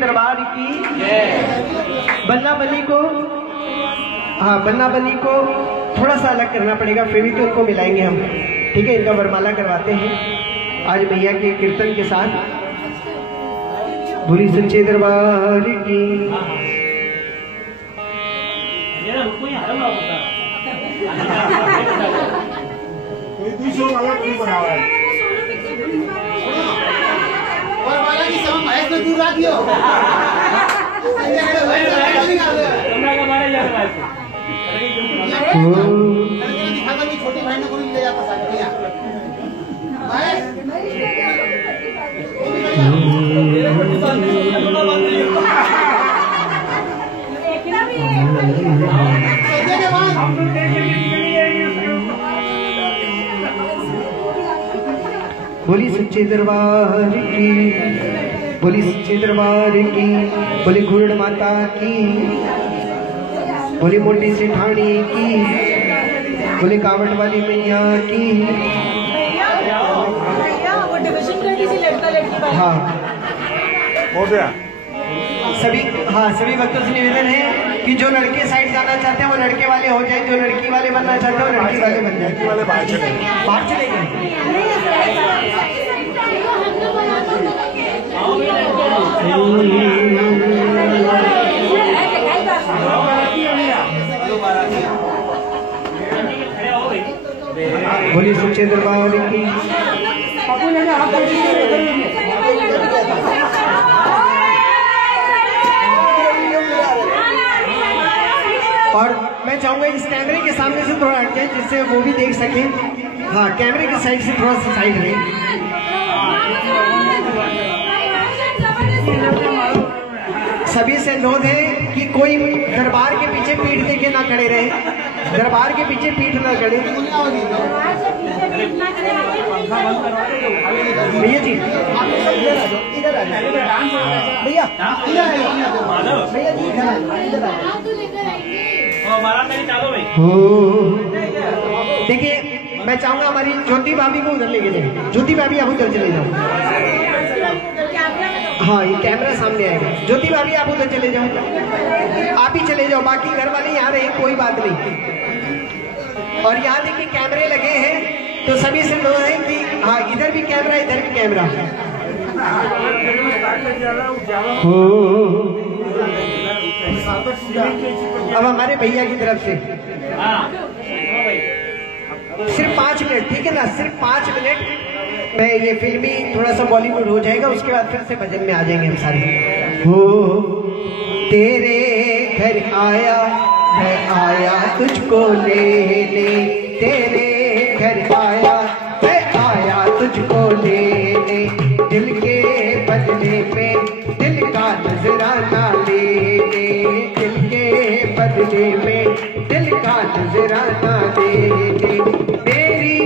दरबार की बन्ना बली को, हाँ बन्ना बली को थोड़ा सा अलग करना पड़ेगा, फिर भी तो उनको मिलाएंगे हम। ठीक है, इनका वरमाला करवाते हैं आज मैया के कीर्तन के साथ। बोली सच्चे दरबार की। छोटी भाई ने ले जाता बोली सच्चे दरबार की, बोली सच्चे दरबार की, बोली घुरड़ माता की, बोली मोटी सेठानी की, बोली कावट वाली मैया की। हाँ हो गया सभी, हाँ सभी भक्तों से निवेदन है कि जो लड़के साइड जाना चाहते हैं वो लड़के वाले हो जाए, जो लड़की वाले बनना चाहते हैं वो लड़की वाले बन जाए। लड़की वाले बाहर चले गए, बाहर चले गए। बोली सच्चे दरबार की। और मैं चाहूंगा इस कैमरे के सामने से थोड़ा हट जाए जिससे वो भी देख सके। हाँ कैमरे की साइड से थोड़ा सा साइड रहे। सभी से अनुरोध है कि कोई दरबार के पीछे पीठ देके ना खड़े रहे, दरबार के पीछे पीठ ना खड़े। भैया जी इधर आ जाओ, भैया भैया जी देखिए, मैं चाहूंगा हमारी ज्योति भाभी को उधर लेके जाए। ज्योति भाभी आप उधर चले जाओ। हाँ ये कैमरा सामने आएगा। ज्योति भाभी आप उधर चले जाओ, आप ही चले जाओ, बाकी घर वाले यहाँ रहे, कोई बात नहीं। और यहाँ देखिए कैमरे लगे हैं तो सभी से लोग हैं कि हाँ इधर भी कैमरा, इधर भी कैमरा। अब हमारे भैया की तरफ से सिर्फ 5 मिनट, ठीक है ना, सिर्फ 5 मिनट में ये फिल्मी थोड़ा सा बॉलीवुड हो जाएगा, उसके बाद फिर से भजन में आ जाएंगे हम सारे। हो तेरे घर आया, मैं आया तुझको लेने, तेरे घर आया, मैं आया तुझको लेने, दिल के बदले पे दिल का नजराना लेने, दिल के बदले में दिल का नजराना लेने, मेरी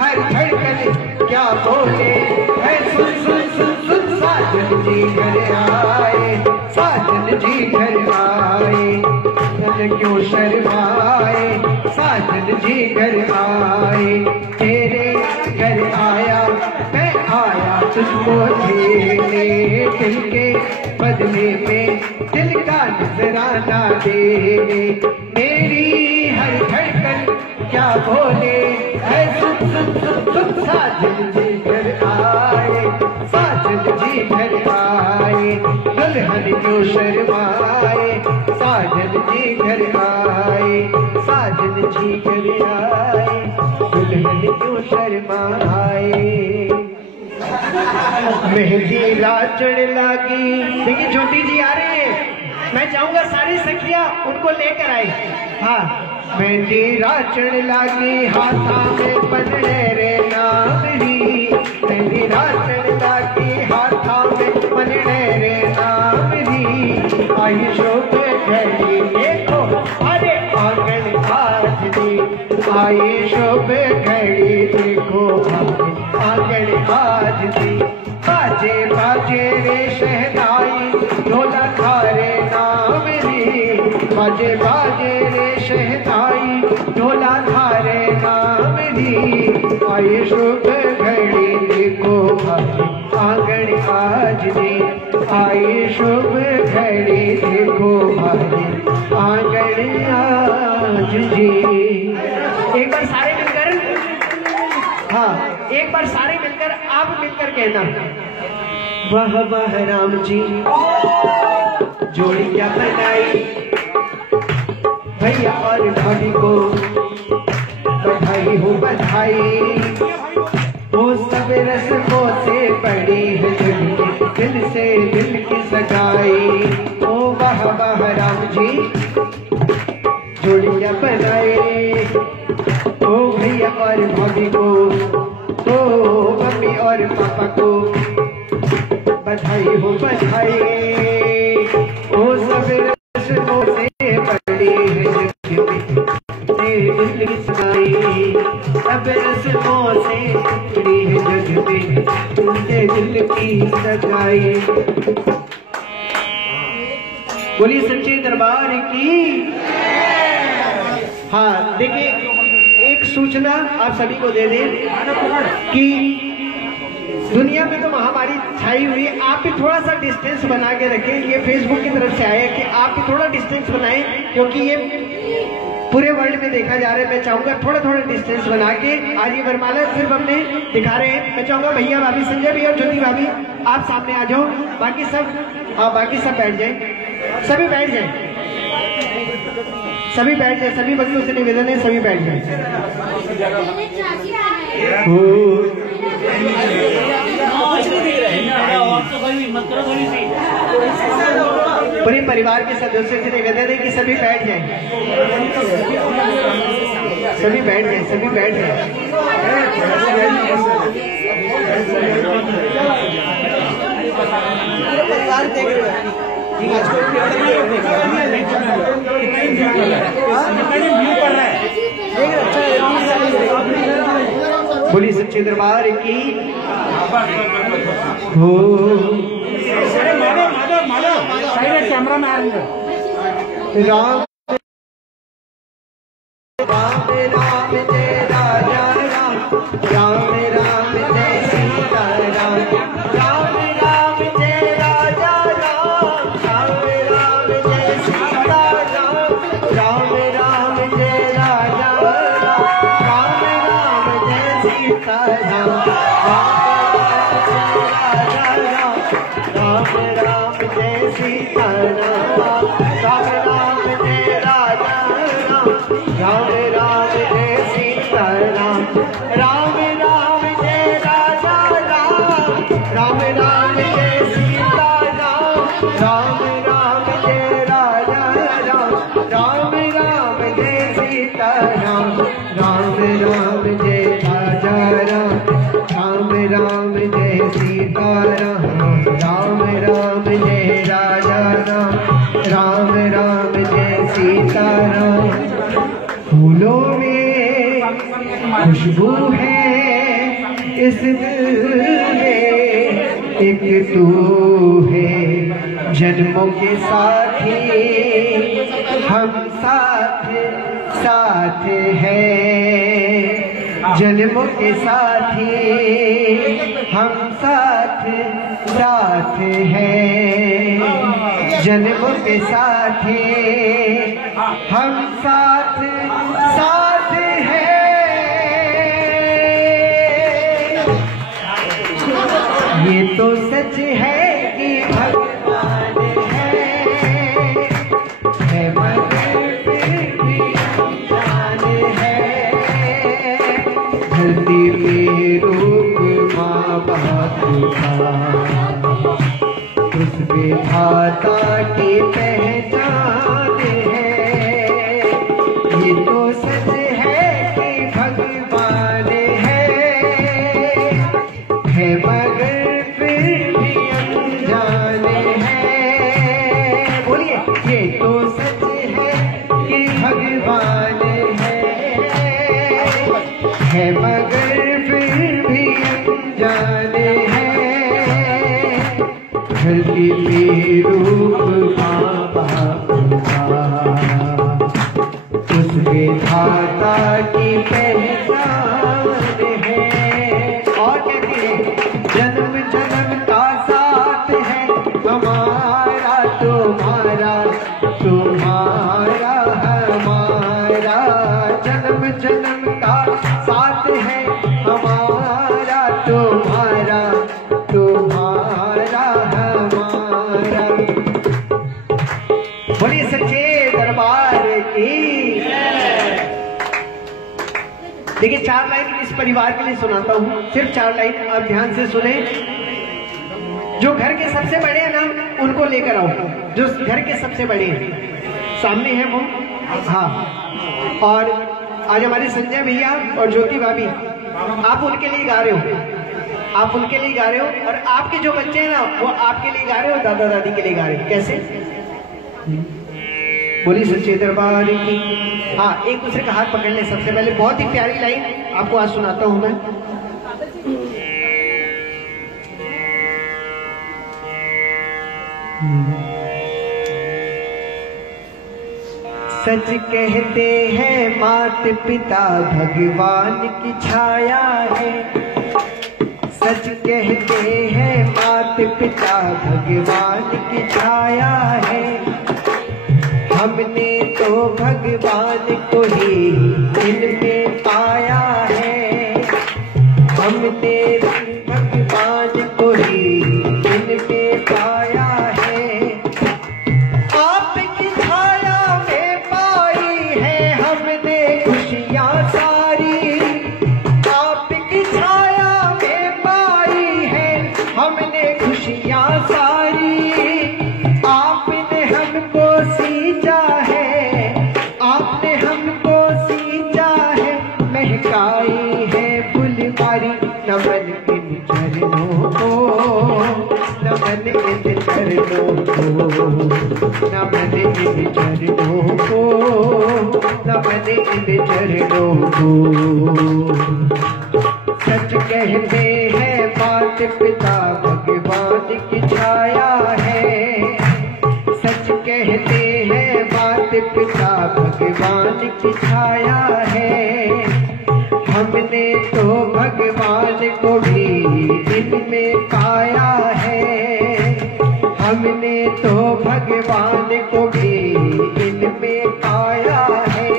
हर धड़कन क्या बोले है, सुन सुन सुन सुन साजन जी घर आए, साजन जी घर आए, मन क्यों शर्माए, साजन जी घर आए, तेरे घर आया, मैं आया तुझको लेने, दिल के बदले में दिल का नजराना देने, मेरी हर धड़कन क्या बोले है, सुन सुन सुन सुन साजन जी घर आए, साजन जी घर आए, दुल्हन क्यों शर्माए, साजन जी घर आए, साजन जी घर आए, दुल्हन क्यों शर्माए। मेहंदी राचड़ लागी, देखिए ज्योति जी आ रहे हैं, मैं चाहूंगा सारी सखियां उनको लेकर आए। हाँ मेहंदी राचड़ लागी, हाथा में बनने रे नामरी, मेहंदी राचड़ लागी, हाथा में बनने रे नामरी, आई शोक घड़ी देखो अरे आंगन आज दी, आई शोक घड़ी देखो आंगन आज दी, बाजे बाजे रे शहनाई, ढोला थारे नाम री, बाजे बाजे रे शहनाई, ढोला थारे नाम री, आए शुभ घड़ी देखो भाई आंगन आज जी आई शुभ घड़ी, देखो भाई आंगन आज जी। एक बार सारे मिलकर, हाँ एक बार सारे मिलकर, आप मिलकर कहना, वाह वाह राम जी जोड़ी क्या बनाई, भैया और भाभी को बधाई हो बधाई, वो सब रस्मों से पड़ी है दिल से दिल की सगाई। ओ वाह वाह राम जी जोड़ियां बनाए, ओ भैया और भाभी को, ओ मम्मी और पापा को बधाई हो बधाई, ओ सब रस्मों से पड़ी है दिल की सगाई, अब रस्मों से पड़ी है जग में उनके दिल की सगाई। बोलिए सच्चे दरबार की। हाँ देखिए, एक सूचना आप सभी को दे दें कि दुनिया में तो महामारी छाई हुई है, आप भी थोड़ा सा डिस्टेंस बना के रखें। ये फेसबुक की तरफ से आया कि आप भी थोड़ा डिस्टेंस बनाएं, क्योंकि ये पूरे वर्ल्ड में देखा जा रहा है। मैं चाहूंगा थोड़ा थोड़ा डिस्टेंस बना के, आज ये वरमाला सिर्फ हमने दिखा रहे हैं। मैं चाहूंगा भैया भाभी, संजय भैया और ज्योति भाभी आप सामने आ जाओ, बाकी सब, हाँ बाकी सब बैठ जाए, सभी बैठ जाए, सभी बैठ जाए, सभी बच्चों से निवेदन है सभी बैठ जाए। पूरे परिवार के सदस्यों से निवेदन है कि सभी बैठ जाएं, सभी बैठ जाएं, सभी बैठ जाएं। परिवार देख रहे हैं, बोली सच्चे दरबार की। हो कैमरा मैन राम राम राम जय राजा राम, राम राम जय सीता राम, राम राम जय राजा राम, राम राम जय सीता राम, राम राम जय राजा राम, राम राम जय सीता राम, राम राम जय सीता राम, राम राम जय राजा राम, राम राम जय सीता राम, राम राम जय राजा राम, राम राम जय सीता राम, राम राम जय राजा राम, राम राम जय सीता राम, राम राम जय राजा राम, राम राम जय सीता राम, राम राम जय राजा राम, राम राम जय सीता राम। फूलों में खुशबू है इस दिल में, एक तू है जन्मों के साथी, हम साथ साथ हैं, जन्मों के साथी हम साथ साथ हैं, जन्मों के साथी हम साथ साथ हैं। ये तो सच है कि भगवान है मगर फिर भी अनजान है, धरती में रूप माँ बाप का, उस विधाता की पहचान है। ये तो सच है कि भगवान है मगर फिर भी अनजान है। बोलिए, ये तो सच है कि भगवान है मगर फिर भी अनजान है, धरती पे रूप माँ बाप का, उस विधाता की पहचान है। और कहते हैं जन्म जन्म हमारा तुम्हारा, तुम्हारा हमारा। बोलिए सच्चे दरबार की। देखिए 4 लाइन इस परिवार के लिए सुनाता हूँ, सिर्फ 4 लाइन, आप ध्यान से सुने। जो घर के सबसे बड़े हैं ना उनको लेकर आओ, जो घर के सबसे बड़े हैं सामने हैं वो। हाँ, और आज हमारे संजय भैया और ज्योति भाभी, आप उनके लिए गा रहे हो, आप उनके लिए गा रहे हो, और आपके जो बच्चे हैं ना वो आपके लिए गा रहे हो, दादा दादी के लिए गा रहे हो। कैसे? बोली सच्चे दरबार की। हाँ, एक दूसरे का हाथ पकड़ ले। सबसे पहले बहुत ही प्यारी लाइन आपको आज सुनाता हूं मैं। सच कहते हैं माता पिता भगवान की छाया है, सच कहते हैं माता पिता भगवान की छाया है। हमने तो भगवान को ही इनमें पाया है, हमने भगवान को ही इनमें पाया है। आपकी छाया में पाई है हमने खुशियाँ सारी, आपकी छाया में पाई है हमने खुशियाँ सारी। आपने हमको सींचा है, आपने हमको सींचा है, महकाई है फुलवारी। नमन इन चरणों को, नमन इन चरणों को, नमन इन चरणों को, नमन इन चरणों को। सच कहते हैं माता पिता भगवान की छाया है, सच कहते हैं माता पिता भगवान की छाया है। हमने तो भगवान को भी इनमें पाया है, हमने तो भगवान को भी इनमें पाया है।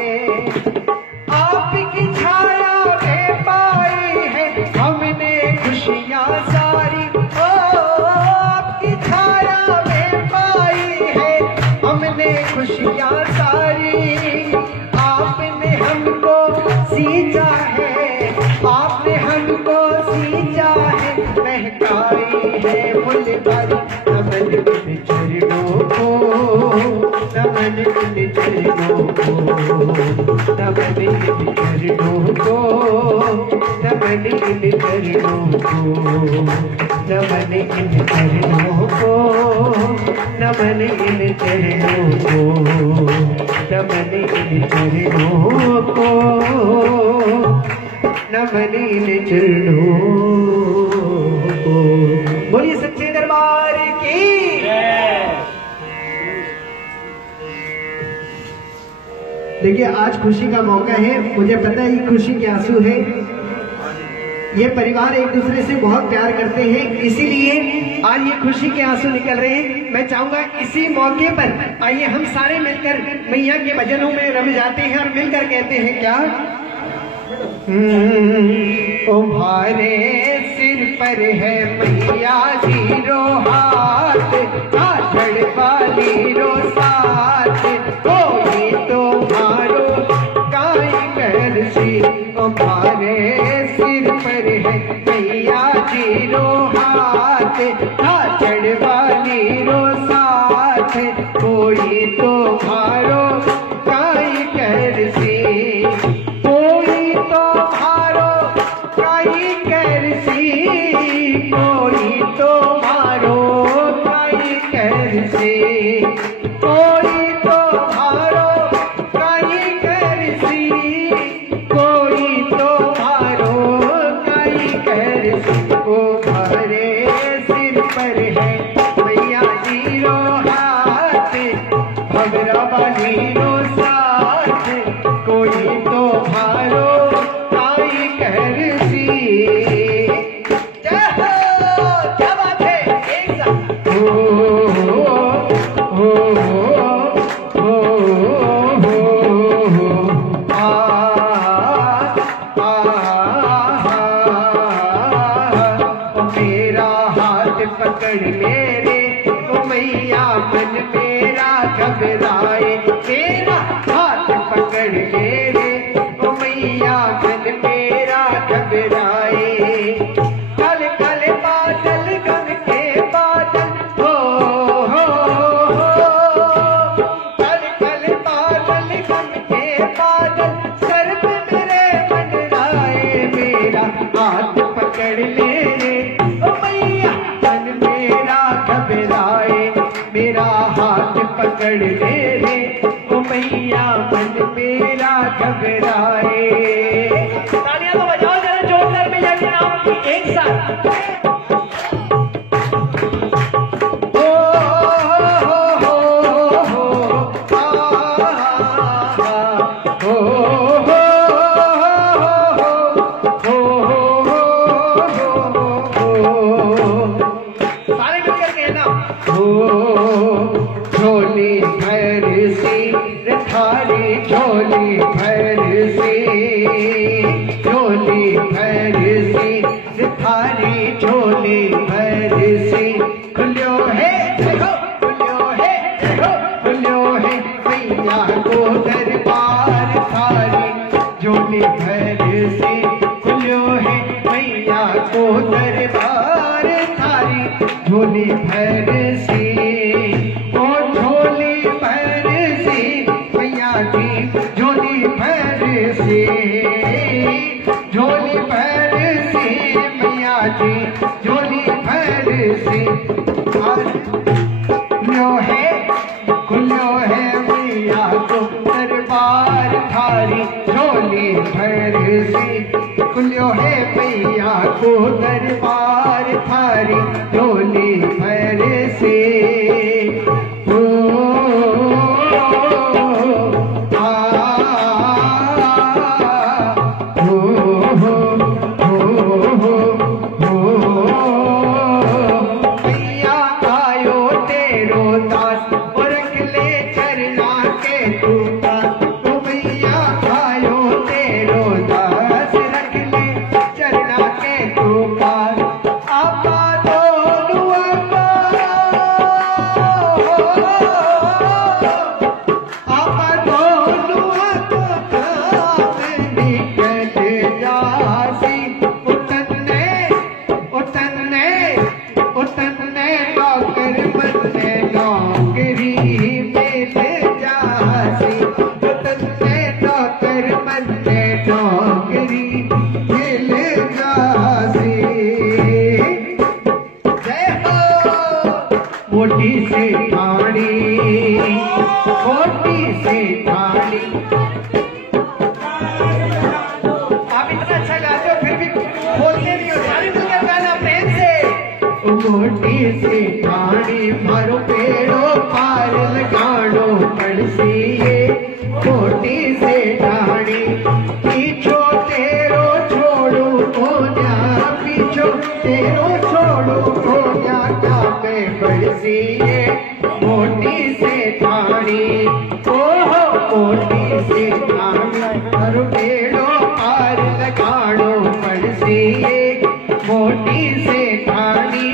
आपकी छाया में पाई है हमने खुशियाँ सारी, ओ आपकी छाया में पाई है हमने खुशियाँ सारी। आपने हमको सींचा है, आपने हमको सींचा है, महकाई है फुलवारी। नमन इन चरणों को, नमन इन चरणों को, नमन इन चरणों को, नमन इन चरणों को, नमन इन चरणों को, नमन इन चरणों को, नमन इन चरणों को, नमन इन चरणों को। बोलिए सच्चे दरबार की। देखिए आज खुशी का मौका है, मुझे पता है ये खुशी के आंसू है। ये परिवार एक दूसरे से बहुत प्यार करते हैं, इसीलिए आज ये खुशी के आंसू निकल रहे हैं। मैं चाहूंगा इसी मौके पर आइए हम सारे मिलकर मैया के भजनों में रम जाते हैं और मिलकर कहते हैं क्या? तुम्हारे सिर पर है मैया जीरो हाथ, आषाढ़ वाली रो साथ, कोई तो मारो काई कर सी। तुम्हारे सिर पर है मैया जीरो हाथ, आषाढ़ वाली रो साथ, कोई तो मारो काई कर सी। कोई तो मारो काई कर सी, कोई तो मारो काई कर सी, कोई तो मारो काई कर सी, कोई तो मारो काई कर सी। ओ भरे सिर पर है मैया जीरो हाथ, भगरा वाली रो साथ, कोई तो मारो काई कर सी। जय हो, क्या बात है, एक साथ। आ घबराए, मेरा हाथ पकड़ ले रे ओ मैया मन मेरा घबराए। कल कल बादल गम के बादल हो, कल कल बादल गम के बादल सर पे मेरे मंडराए, मेरा हाथ पकड़ ले रे ओ मैया मन मेरा घबराए, मेरा हाथ पकड़ ले रे ओ मैया मन मेरा घबराए। तालियां तो बजाओ जरा जोरदार मैया के नाम की एक साथ। सारे मिलकर कहना झोली भर सी थारी, झोली भर सी, झोली भर सी थारी, झोली भर सी। खुल्यो है देखो, खुल्यो है देखो, खुल्यो है मैया को दरबार थारी, झोली भर सी। खुल्यो है मैया को दरबार थारी, झोली भर सी। ओ झोली भर सी मैया की, झोली भर सी, झोली भर सी मैया की, झोली भर सी। खुल्यो है मैया को दरबार थारी, झोली भर सी। खुल्यो है मैया को दरबार थारी, झोली भर सी। मोटी से ठाणी, मोटी से ठाणी। आप इतना अच्छा गाते हो फिर भी बोलते नहीं हो, सारी दुनिया गाना प्रेम से। मोटी से ठाणी मारो पेड़ो पार लगाड़ो पड़सी, मोटी से ठाणी पीछो तेरो छोड़ो कोन्या, पीछो तेरो छोड़ो कोन्या कामे पड़सी। मोटी से ठाणी ओहो मोटी से ठाणी मारो पेड़ो पार लगाड़ो पड़सी, मोटी से ठाणी।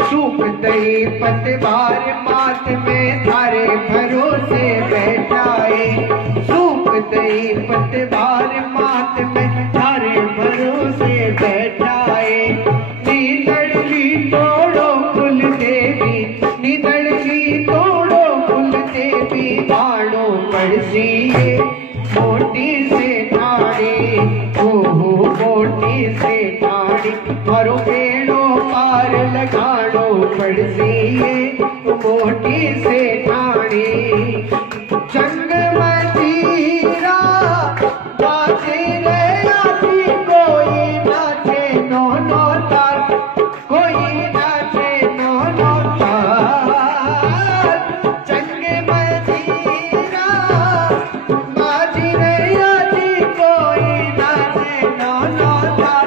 सूख दई पतवार मात में थारे भरोसे बैठाए, सूख दई पतवार मात में थारे भरोसे बैठाए। नीदड़ली तोड़ो कुल देवी, नीदड़ली तोड़ो कुल देवी, बाड़ो पड़सी मोटी से ठाणी। ओहो मोटी से ठाणी मारो पेड़ो पार लगाड़ो पड़सी, मोटी से ठाणी। चंग मजीरा नाचे रे नाची, कोई नाचे नो नो तार, कोई नाचे नो नो तार। चंग मजीरा नाची रे नाची, कोई नाचे नो नो तार,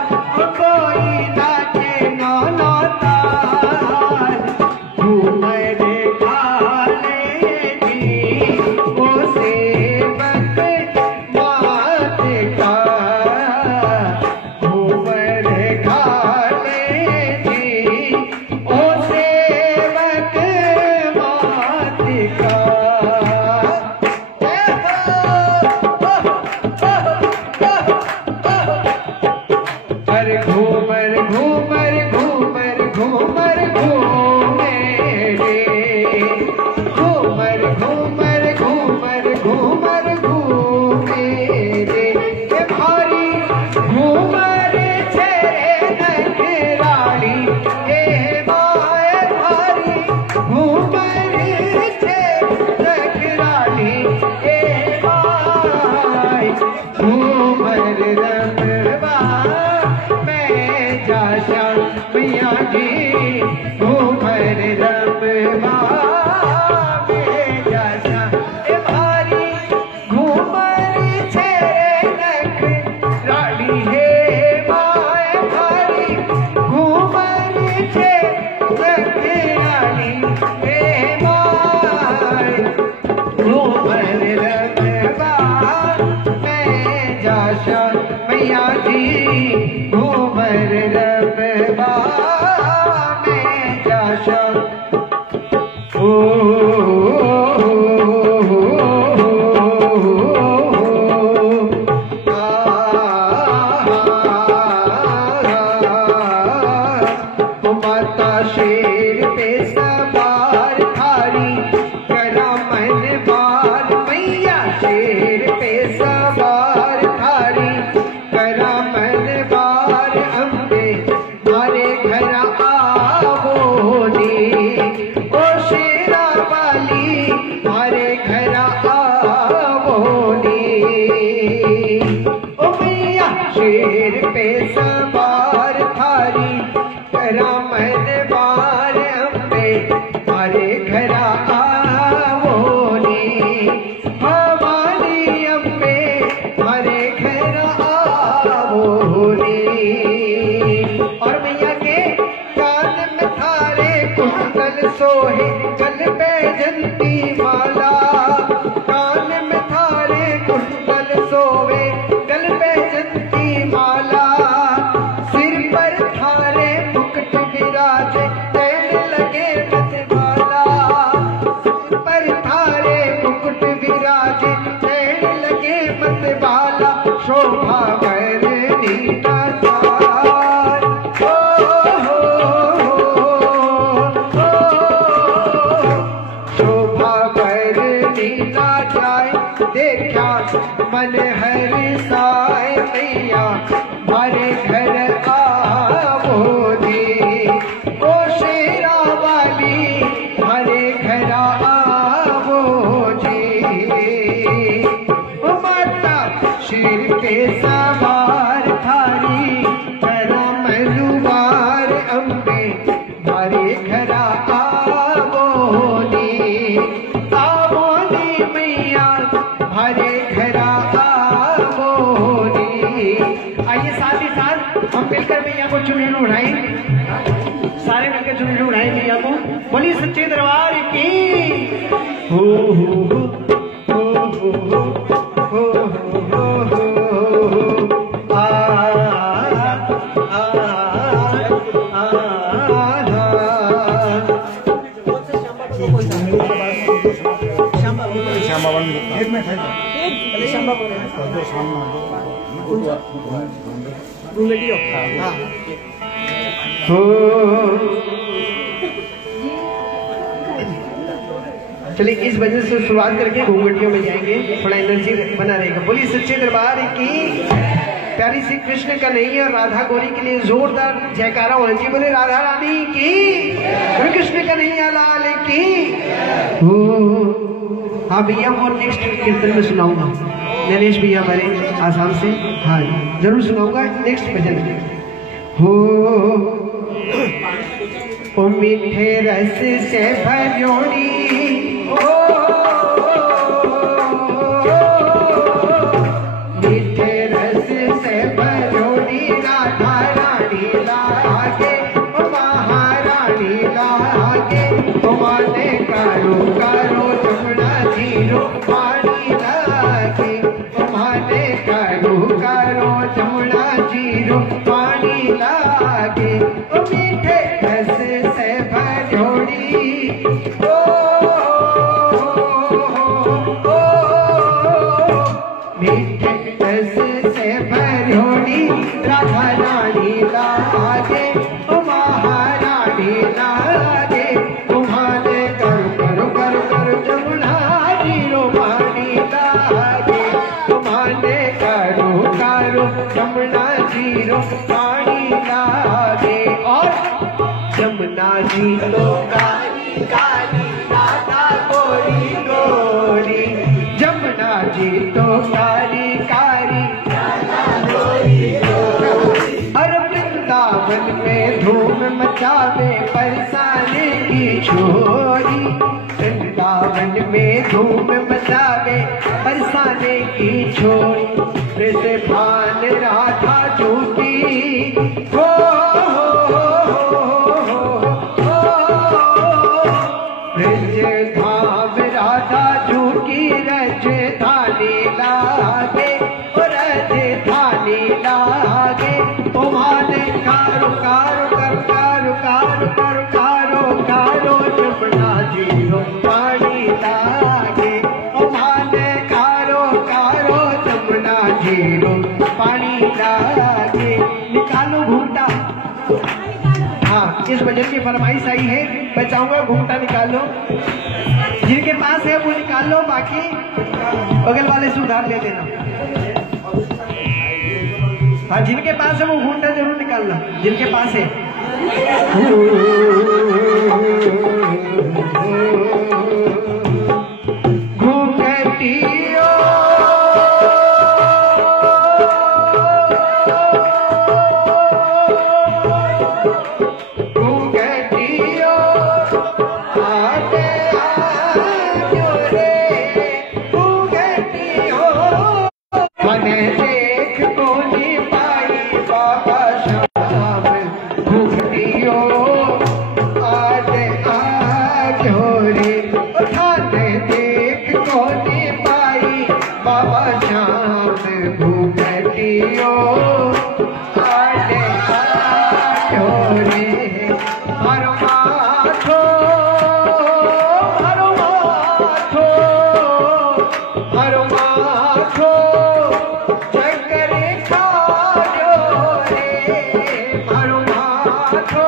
कोई नाचे नो नो तार। झूमर खाले मैया जी घूमर रमवा में जैसा ए भारी घूमर छे नख रानी है माए भारी घूमर छे नख रानी है माए घूमर रमवा में जैसा मैया जी घूमर रमवा में जैसा ओ माता शेर पे सवार थारी करा मन बार मैया शेर पे सवार थारी करा मन बार अम्बे मारे घर आवो नी ओ शेरा वाली मारे घर आवो नी ओ मैया शेर पे सवार थारी करा मन बार अम्बे मारे घर आवो नी भवानी अम्बे मारे घर आवो नी और मैया के कान में थारे कुंडल सोहे गल पे जंती माला कान में थारे कुंडल सोवे गल पे जंती माला सिर पर थारे मुकुट विराजे तैन लगे मतवाला सिर पर थारे मुकुट विराजे तैन लगे मतवाला शोभा करनी नासार ओ शोभा करनी ना जाए देखा मन हर साए मैया मारे घर आवो दी ओ शेरा वाली मारे घर आवो जी ओ माता शेर के सवार थारी करा मलुवार अम्बे मारे घर आवो नी मैया मारे घर आवो नी। आइए साथ ही साथ हम मिलकर मैया को चुनरी उड़ाएंगे सारे मिलकर चुनरी उड़ाएंगे मैया को बोली सच्चे दरबार की हो आ श्यामा वन एक में था श्यामा बोले जो सामने चलिए इस वजह से शुरुआत करके घूंघटियों में जाएंगे थोड़ा एनर्जी बना रहेगा बोली सच्चे दरबार की प्यारी श्री कृष्ण का नहीं है और राधा गौरी के लिए जोरदार जयकारा होना चाहिए बोले राधा रानी की कृष्ण का नहीं है लाल की हाँ भैया वो नेक्स्ट कीर्तन में सुनाऊंगा नरेश भैया हमारे आसाम से हाँ जरूर सुनाऊंगा नेक्स्ट भजन हो मीठे रस से भरोड़ी मीठे रस से भरोड़ी राधा रानी लागे महारानी लागे माने करो करो जमुना जीरो पानी लागे माने करो करो जमुना जीरो पानी लागे मीठे रस से भरोड़ी मीठे रस से भरोड़ी राधा रानी लागे महारानी लागे तुम्हारे करो करो करो करो जमुना जीरो पानी लागे तुम्हारे करो करो जमुना जीरो पानी लागे और जमुना जीरो काली काली राधा गोरी गोरी जमुना जी तो कारी कारी राधा गोरी गोरी हर वृंदावन में धूम छोरी, वृंदावन में धूम मचावे बरसाने की छोरी, ब्रज भान राधा झूठी हो ब्रज धाम राधा झूठी रजधानी लागे रजधानी लागे तुम्हारे कारो कारो कारो कारो कारो कारो कारो जमुना जी हो पानी लागे तुम्हारे कारो कारो जमुना जी हो पानी लागे। निकालो घूंघटा। हाँ, इस भजन की फरमाइश आई है, मैं चाहूंगा घूंघटा निकालो, जिनके पास है वो निकाल लो, बाकी बगल वाले से उधार ले लेना। हाँ, जिनके पास है वो घूंघटा जरूर निकालना, जिनके पास है। घूंघटियो घूंघटियो आगे आजो रे घूंघटियो, मने देख कोनी पाई बाबा श्याम, घूंघटियो आगे आजो रे थाने देख कोनी पाई बाबा श्याम, घूंघटियो आगे आजो रे। हर माथो हर माथो हर माथो चक्कर खाजो रे, हर माथो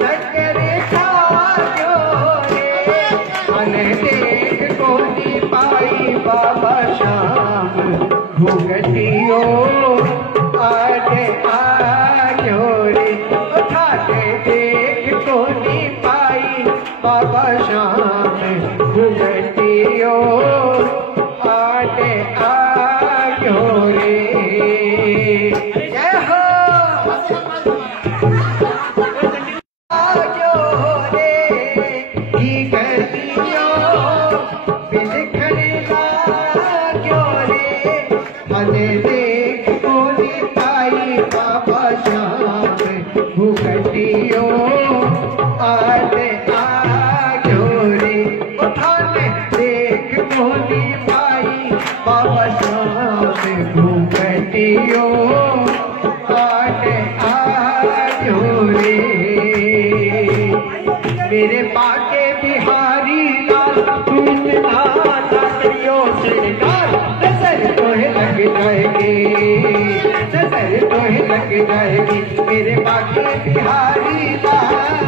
चक्कर खाजो रे, मन देख कोनी पाई बाबा श्याम, घूंघटियो आगे आजो रे थाने देख कोनी पाई बाबा श्याम, घूंघटियो आगे आजो रे। जय हो आजो रे घूंघटियो बिलखने लागो रे, थाने देख कोनी पाई बाबा श्याम, घूंघटियो आगे आजो रे थाने देख कोनी पाई बाबा श्याम, घूंघटियो आगे आजो रे। मेरे बाके बिहारी लाल तू इतना करियो श्रृंगार, नजर तोहे लग जाएगी, नजर तोहे लग जाएगी, मेरे बाके बिहारी लाल,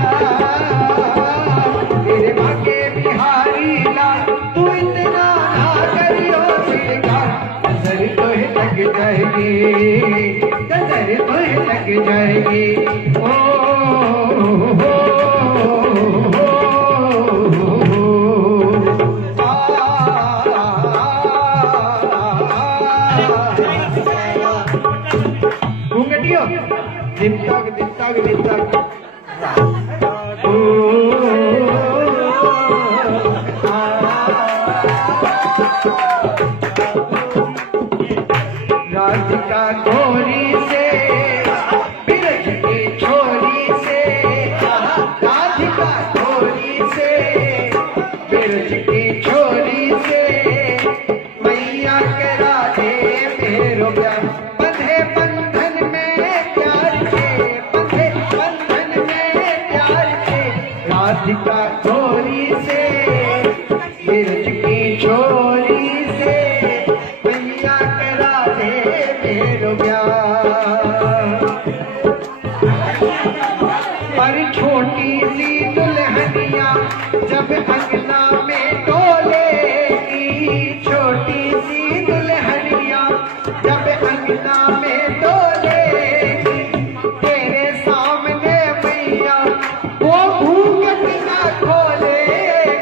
मेरे बाके बिहारी लाल तू इतना ना करियो श्रृंगार, नजर तोहे लग जाएगी, नजर तोहे लग जाएगी। घूंघटियो दिन तक दिन तक दिन तक राधिका गोरी से बिरज की छोरी से, राधिका गोरी से बिरज की छोरी से, मैया के राधे मेरो प्यार बंधे बंधन में प्यार के, बंधे बंधन में प्यार के, राधिका गोरी से बिरज की छोरी से, मैया के राधे मेरो प्यार। पर छोटी सी दुल्हनिया जब अंगना में डोलेगी, छोटी सी दुल्हनिया जब अंगना में डोलेगी, तेरे सामने मैया वो घूंघट ना खोलेगी,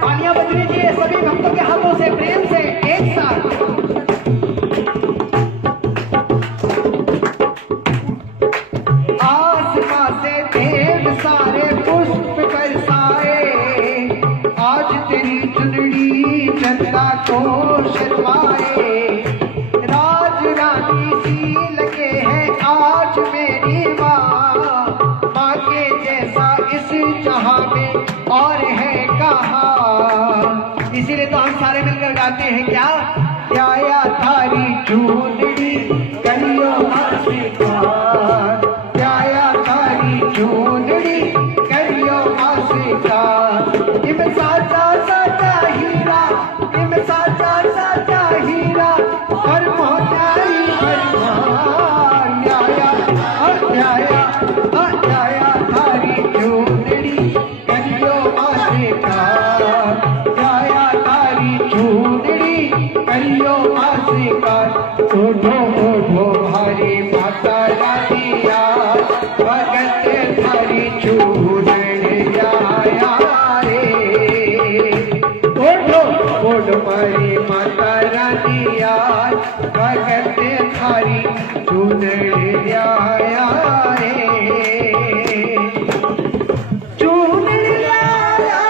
तालियां बज रही है सभी भक्तों के हाथों से प्रेम से एक साथ। आसमां से देव सारे पुष्प बरसाए, आज तेरी चुनरी चंदा को शर्माए। राज रानी सी लगे है आज मेरी माँ, माँ के जैसा इस जहां में और है कहाँ। इसीलिए तो हम सारे मिलकर गाते हैं क्या, क्या या थारी चूनड़ी करियो आशीर्वाद, क्या या थारी चूनड़ी करियो आशीर्वाद। इम साचा साचा हीरा, इम साचा साचा हीरा और मोहनाई भरमार। न्याया थारी चूनड़ी करियो आशीर्वाद, न्याया थारी चूनड़ी करियो आशीर्वाद। ओढ़ो ओढ़ो भारी माता रानिया, भगत थारी चूनड़ी आया रे। ओढ़ो ओढ़ो भारी माता रानिया, भगत थारी चूनड़ी आया रे। चूनड़ी लाया,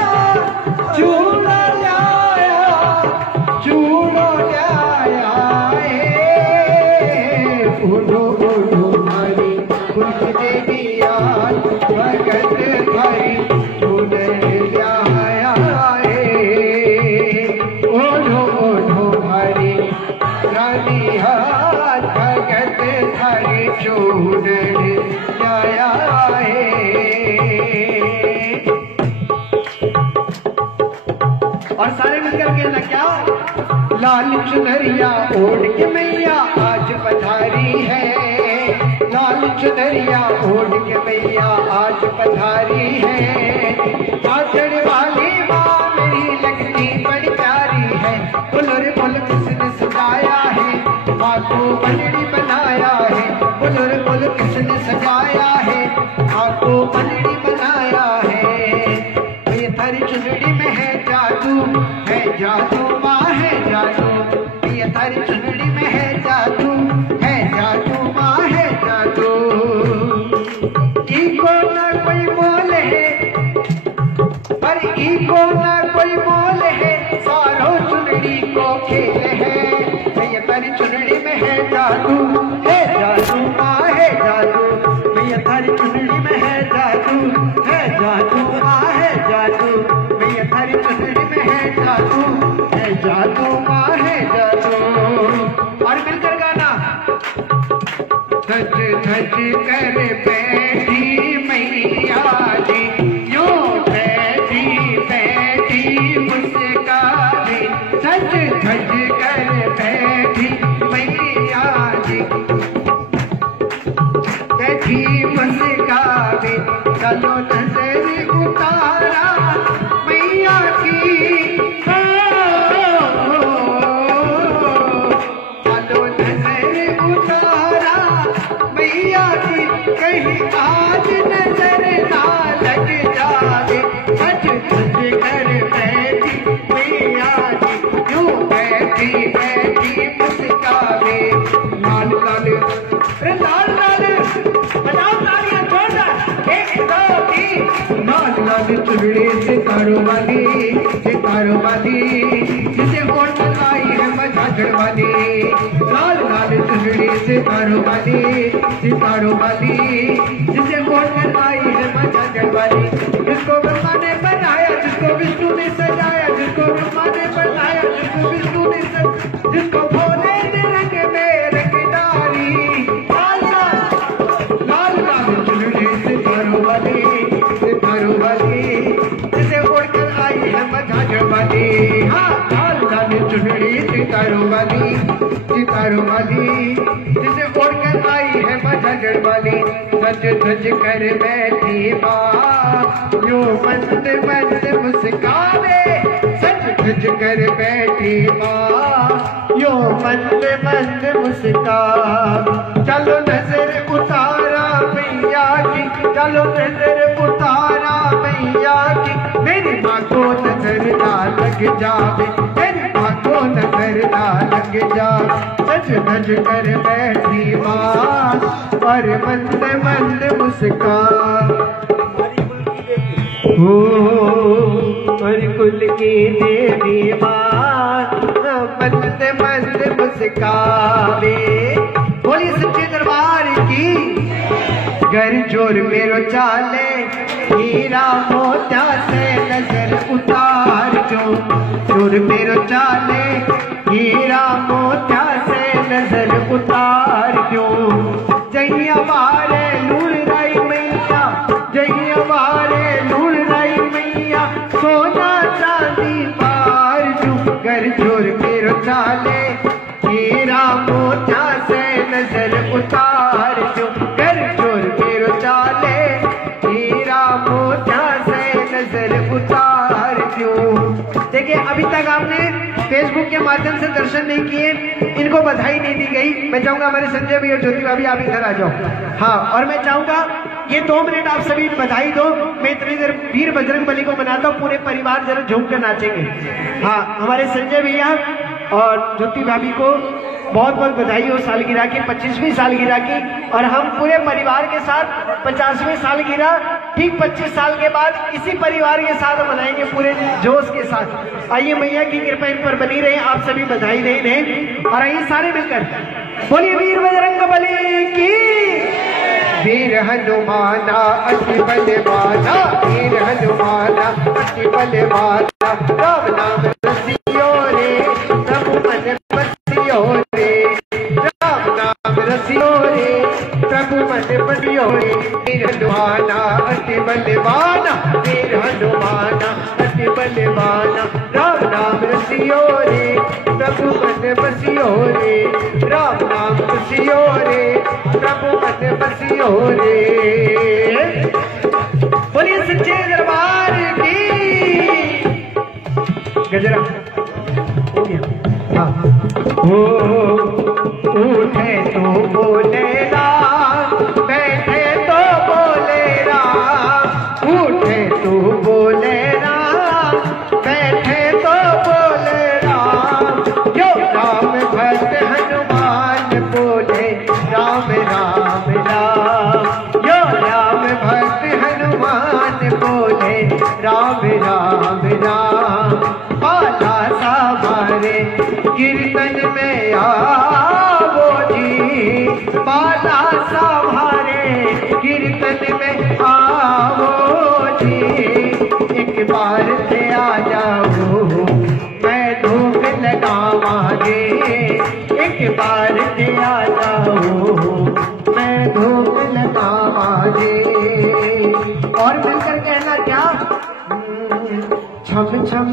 चूना लाया, चूनो लाया रे। ओढ़ो ओढ़ो भारी खुश देवी आज, भगत थारी चूनड़ी आया रे। ओढ़ो ओढ़ो भारी रानी हाथ, भगत थारी चूनड़ी आया रे। और सारे मिलकर कहना क्या, लाल चुनरिया ओढ़ के मैया आज पधारी है, लाल चुनरिया ओढ़ के मैया आज पधारी है। आचड़ वाली माँ मेरी लगती बड़ी प्यारी है, फुलर फुल किसने सजाया है, माँ को बनड़ी बनाया है। फुलर फुल किसने सजाया है, माँ को बनड़ी बनाया है। ये थारी चुनड़ी में है जादू, है जादू माँ है जादू। ये थारी चुनड़ी में है जादू, है जादू माँ है जादू। इको ना कोई मोल है, पर इको ना कोई मोल है, सारो चुनड़ी को खेल है। ये थारी चुनड़ी में है जादू, है जादू माँ है जादू। ये थारी चुनड़ी में है जादू, है जादू माँ है जादू। ये थारी चुनड़ी में है जादू, है जादू माँ है जादू। और मिलकर गाना, सच धज कर बैठी मैया जी, यूं बैठी बैठी मुस्काने। सच धज कर बैठी मैया जी, बैठी मुस्काने। चलो नजर उतारा मैया की, चलो नजर उतारा मैया की, कहीं आज नजर ना लग जाए। सच सच कर बैठी मैया जी, यूं बैठी बैठी मुस्काने। लाल लाल लाल लाल बजाओ तालियां जोरदार, एक दो तीन। लाल लाल चुनड़ी सितारों वाली, सितारों वाली, जिसे होटल आई है मझाझड़ वाली। लाल लाल चुनड़ी सितारों वाली, सितारों वाली, जिसे होटल आई है मझाझड़ वाली। जिसको ब्रह्मा ने बनाया, जिसको विष्णु ने सजाया, जिसको ब्रह्मा ने बनाया, जिसको विष्णु ने सजाया, जिसको भोले ने रंग में रंग डाली। लाल लाल चुनड़ी सितारों वाली, सितारों वाली, जिसे ओढ़कर आई है मझाझड़ वाली। हाँ, लाल लाल चुनड़ी सितारों वाली, सितारों वाली, जिसे ओढ़कर आई है मझाझड़ वाली। सज धज कर बैठी माँ, यूं मंद मंद मुस्काने। सज धज कर बैठी माँ, यूं मंद मंद मुस्कान। चलो नजर उतारा मैया की, डालो नजर उतारा मैया की, मेरी माँ को नजर ना लग जावे, मेरी माँ को नजर ना लग जावे। सज धज कर बैठी माँ और मंद मंद मुस्कान, हो और कुल की देवी माँ मंद मंद मुस्कावे। बोली सच्चे दरबार की। घर जोर मेरो चाले हीरा मोत्या से नजर उतार जो, जोर मेरो चाले हीरा मोत्या से नजर उतार क्यों। जैया मारे लूड़ राई मैया, जैया मारे लूड़ राई मैया, सोना चांदी पार जो। घर जोर मेरो चाले हीरा मोत्या से नजर उतार जो, घर जोर मेरो चाले हीरा मोत्या से नजर उतार क्यों। देखिए अभी तक आपने फेसबुक के माध्यम से दर्शन नहीं किए, इनको बधाई नहीं दी गई। मैं चाहूंगा हमारे संजय भाई और ज्योति भाभी आप इधर आ जाओ। हाँ, और मैं चाहूंगा ये 2 मिनट आप सभी बधाई दो। मैं इतनी देर वीर बजरंग बली को मनाता हूँ, पूरे परिवार जरा झूम कर नाचेंगे। हाँ, हमारे संजय भैया और ज्योति भाभी को बहुत बहुत बधाई हो सालगिरह की, 25वीं सालगिरह की। और हम पूरे परिवार के साथ 50वीं सालगिरह ठीक 25 साल के बाद इसी परिवार के साथ मनाएंगे पूरे जोश के साथ। आइए मैया की कृपा इन पर बनी रहे, आप सभी बधाई दे रहे। और आइए सारे मिलकर बोलिए वीर बजरंग बली की। वीर हनुमाना अति बलवाना, वीर हनुमाना अति बलवाना, राम नाम रसियो रे प्रभु मन बसियो रे, राम नाम रसियो रे प्रभु मन बसियो रे। वीर हनुमाना अति बलवाना, वीर हनुमाना अति बलवाना, राम नाम रसियो रे प्रभु मन बसियो रे, राम नाम रसियो रे प्रभु मन बसियो रे। बोलिए सच्चे दरबार की। गजरा हो गया। हाँ, उठे तो बोले राम, बैठे तो बोले राम, उठे तो बोले राम, बैठे तो बोले राम। जो राम भक्त हनुमान बोले राम राम राम, जो राम भक्त हनुमान बोले राम राम राम। आला सामारे कीर्तन में आवो जी, बाला सामारे कीर्तन में आवो जी। एक बार से आ जाओ मैं धूप लगावांगे, एक बार से आ जाओ मैं धूप लगावांगे। और मिलकर कहना क्या, छम छम।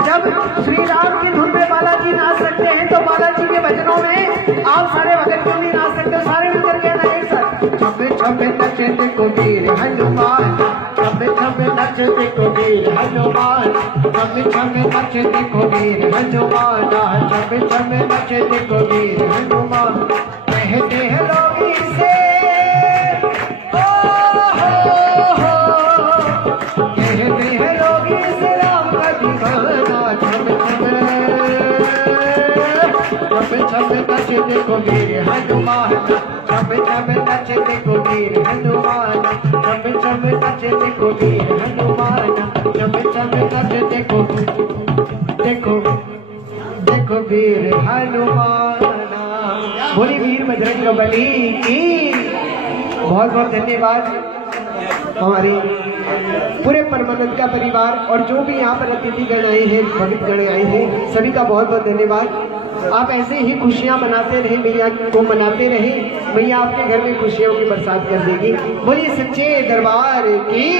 जब श्री राम की धुन में बालाजी नाच सकते हैं तो बालाजी के भजनों में आप सारे भजन क्यों नहीं नाच सकते। सारे मिलकर कहना एक साथ, छम छम नचते को वीर हनुमान, छम छम नचते को वीर हनुमान, छम छम नचते को वीर हनुमान, छम छम नचते को वीर हनुमान। कहते हैं लोग इसे कहते हैं लोग इसे राम का दीवाना। छम छम नचते को वीर हनुमान, छम छम नचते को वीर हनुमान, छम छम नचते को वीर हनुमान, छम छम नचते को। देखो देखो वीर हनुमान। बोली वीर बजरंग बली की। बहुत बहुत धन्यवाद हमारे पूरे परमानंद का परिवार और जो भी यहाँ पर अतिथि गण आए हैं, भक्त गण आए हैं, सभी का बहुत बहुत धन्यवाद। आप ऐसे ही खुशियाँ मनाते रहे, मैया को मनाते रहे, मैया आपके घर में खुशियों की बरसात कर देगी। बोलिए सच्चे दरबार की।